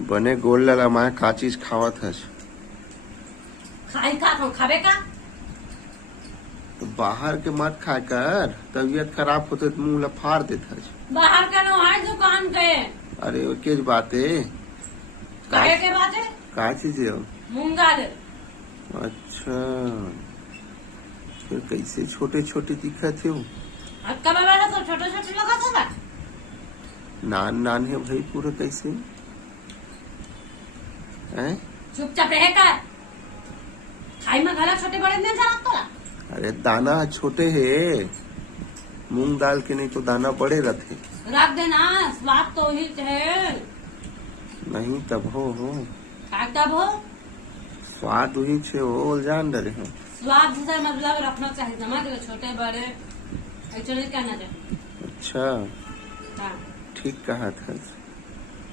बने गोल लला मैं का चीज खावत हस। खाई का खावे का तो बाहर के मत खा कर, तबीयत खराब होते तो मुंह लफाड़ देत हस। बाहर का नो है दुकान पे। अरे वो के बाते काहे के बात है? का चीज है वो? मूंगा दे। अच्छा, फिर कैसे छोटे छोटे दिखत है वो? कब वाला तो छोटे छोटे लगा था। नान नान है भाई पूरा कैसे हैं? चुपचाप रहे का खाई में गला छोटे बड़े नहीं जा तोला। अरे दाना छोटे है, मूंग दाल के नहीं तो दाना बड़े रहते। रख देना, स्वाद तो ही है। नहीं तब हो तब हो स्वाद वही छे वो जान डरे हो। स्वाद से मतलब रखना चाहिए, समझ लो, छोटे बड़े एक्चुअली कहना चाहिए। अच्छा हाँ ठीक कहा था।